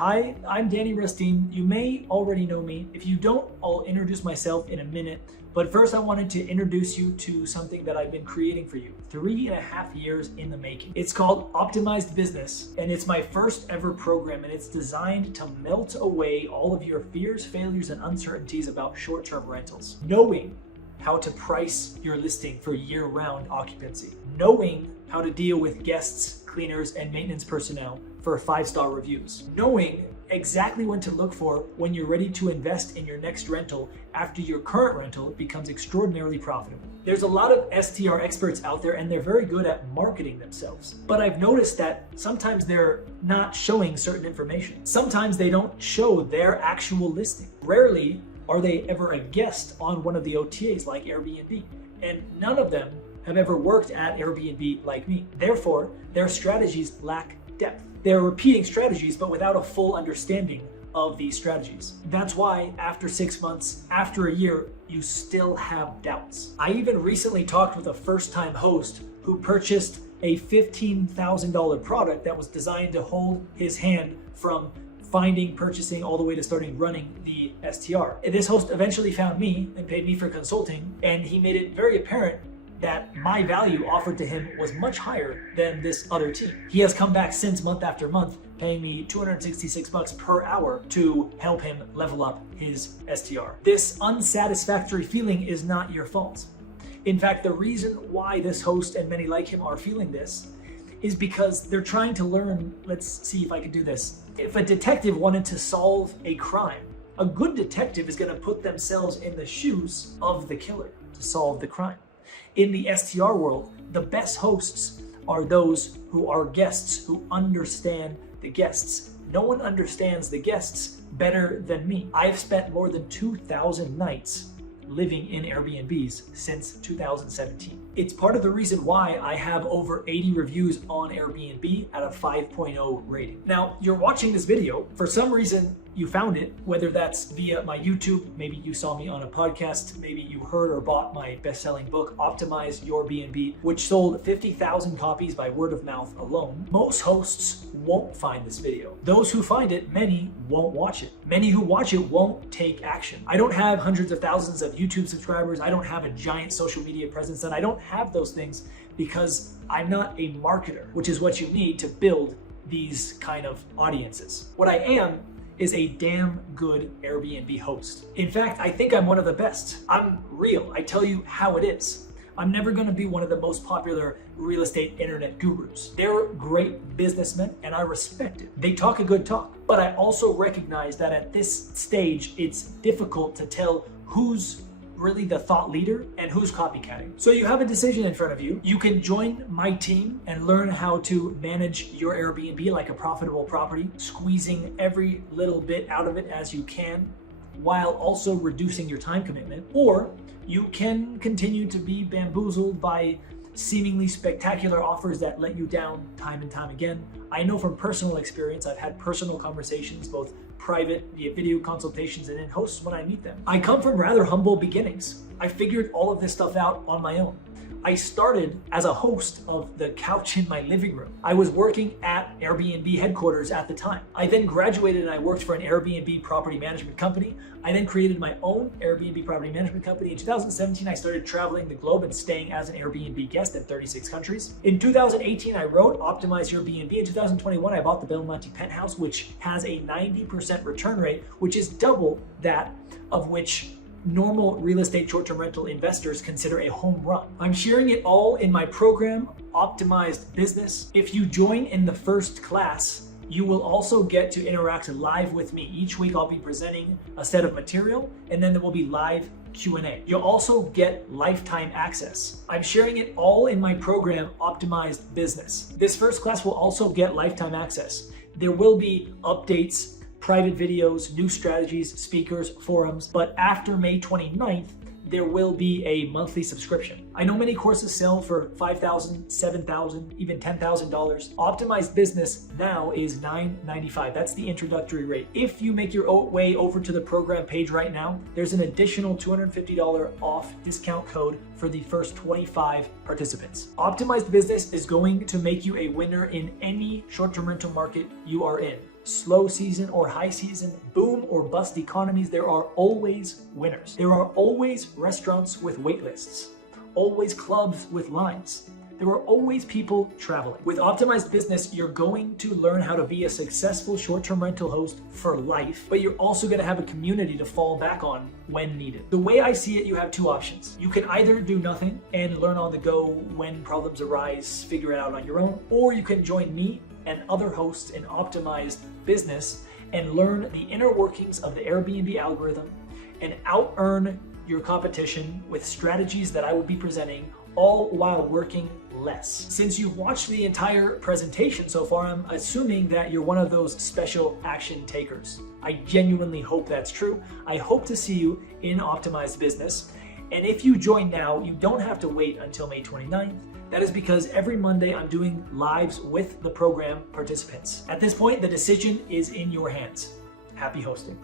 Hi, I'm Danny Rusteen. You may already know me. If you don't, I'll introduce myself in a minute. But first, I wanted to introduce you to something that I've been creating for you 3.5 years in the making. It's called Optimized Business, and it's my first ever program, and it's designed to melt away all of your fears, failures, and uncertainties about short-term rentals. Knowing how to price your listing for year-round occupancy. Knowing how to deal with guests, cleaners, and maintenance personnel for 5-star reviews. Knowing exactly what to look for when you're ready to invest in your next rental after your current rental becomes extraordinarily profitable. There's a lot of STR experts out there and they're very good at marketing themselves. But I've noticed that sometimes they're not showing certain information. Sometimes they don't show their actual listing. Rarely are they ever a guest on one of the OTAs like Airbnb. And none of them have ever worked at Airbnb like me. Therefore, their strategies lack depth. They're repeating strategies, but without a full understanding of these strategies. That's why after 6 months, after a year, you still have doubts. I even recently talked with a first-time host who purchased a $15,000 product that was designed to hold his hand from finding, purchasing, all the way to starting running the STR. And this host eventually found me and paid me for consulting, and he made it very apparent that my value offered to him was much higher than this other team. He has come back since month after month, paying me $266 per hour to help him level up his STR. This unsatisfactory feeling is not your fault. In fact, the reason why this host and many like him are feeling this is because they're trying to learn, let's see if I can do this. If a detective wanted to solve a crime, a good detective is gonna put themselves in the shoes of the killer to solve the crime. In the STR world, the best hosts are those who are guests, who understand the guests. No one understands the guests better than me. I've spent more than 2,000 nights living in Airbnbs since 2017. It's part of the reason why I have over 80 reviews on Airbnb at a 5.0 rating. Now, you're watching this video. For some reason, you found it, whether that's via my YouTube, maybe you saw me on a podcast, maybe you heard or bought my best-selling book, Optimize Your B&B, which sold 50,000 copies by word of mouth alone. Most hosts won't find this video. Those who find it, many won't watch it. Many who watch it won't take action. I don't have hundreds of thousands of YouTube subscribers. I don't have a giant social media presence, and I don't have those things because I'm not a marketer, which is what you need to build these kind of audiences. What I am is a damn good Airbnb host. In fact, I think I'm one of the best. I'm real. I tell you how it is. I'm never gonna be one of the most popular real estate internet gurus. They're great businessmen and I respect it. They talk a good talk, but I also recognize that at this stage, it's difficult to tell who's really the thought leader and who's copycatting. So you have a decision in front of you. You can join my team and learn how to manage your Airbnb like a profitable property, squeezing every little bit out of it as you can, while also reducing your time commitment. Or you can continue to be bamboozled by seemingly spectacular offers that let you down time and time again. I know from personal experience, I've had personal conversations, both private via video consultations and in hosts when I meet them. I come from rather humble beginnings. I figured all of this stuff out on my own. I started as a host of the couch in my living room. I was working at Airbnb headquarters at the time. I then graduated and I worked for an Airbnb property management company. I then created my own Airbnb property management company. In 2017, I started traveling the globe and staying as an Airbnb guest in 36 countries. In 2018, I wrote Optimize Your B&B. In 2021, I bought the Belmonte penthouse, which has a 90% return rate, which is double that of which normal real estate short-term rental investors consider a home run. I'm sharing it all in my program, Optimized Business. If you join in the first class, you will also get to interact live with me. Each week I'll be presenting a set of material and then there will be live Q&A. You'll also get lifetime access. I'm sharing it all in my program, Optimized Business. This first class will also get lifetime access. There will be updates, private videos, new strategies, speakers, forums, but after May 29th, there will be a monthly subscription. I know many courses sell for $5,000, $7,000, even $10,000. Optimized Business now is $9.95. That's the introductory rate. If you make your way over to the program page right now, there's an additional $250 off discount code for the first 25 participants. Optimized Business is going to make you a winner in any short-term rental market you are in. Slow season or high season, boom or bust economies, there are always winners. There are always restaurants with wait lists, always clubs with lines. There are always people traveling. With Optimized Business, you're going to learn how to be a successful short-term rental host for life, but you're also going to have a community to fall back on when needed. The way I see it, you have two options. You can either do nothing and learn on the go when problems arise, figure it out on your own, or you can join me and other hosts in Optimized Business and learn the inner workings of the Airbnb algorithm and out-earn your competition with strategies that I will be presenting, all while working less. Since you've watched the entire presentation so far, I'm assuming that you're one of those special action takers. I genuinely hope that's true. I hope to see you in Optimized Business. And if you join now, you don't have to wait until May 29th. That is because every Monday I'm doing lives with the program participants. At this point, the decision is in your hands. Happy hosting.